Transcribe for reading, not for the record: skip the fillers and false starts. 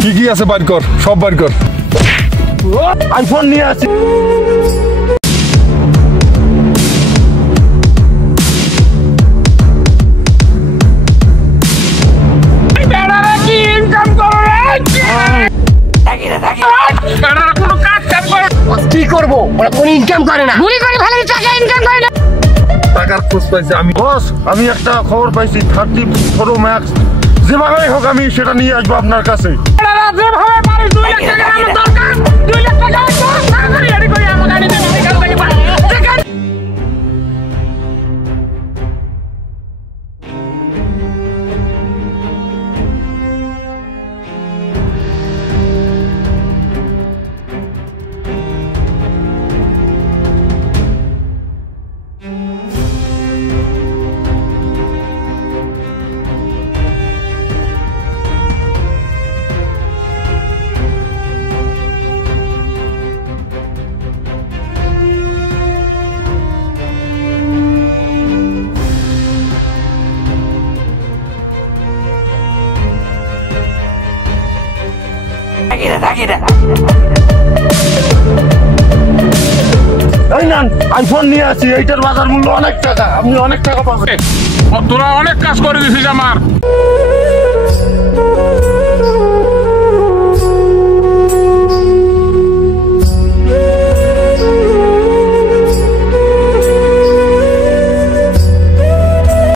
কি কি আছে বাইর কর, সব বাইর কর। আইফোন নিয়ে আসি। কি করবো, ওরা কোনো ইনকাম করে না, গুলি করে ভালো টাকা ইনকাম করে না। টাকার খোঁজ পাইছি আমি বস, আমি একটা খবর পাইছি 30 Pro Max যেভাবে হোক আমি সেটা নিয়ে আসবো আপনার কাছে। যেভাবে পারি 2 লাখ টাকা আমার দরকার, 2 লাখ টাকা তাড়াতাড়ি রেডি করে আমার গাড়িতে নিয়ে গেল থেকে পাই। আইফোন নিয়ে আসি, এইটার বাজার মূল্য অনেক টাকা, আপনি অনেক টাকা পাবেন। তোরা অনেক কাজ করে দিছিস আমার।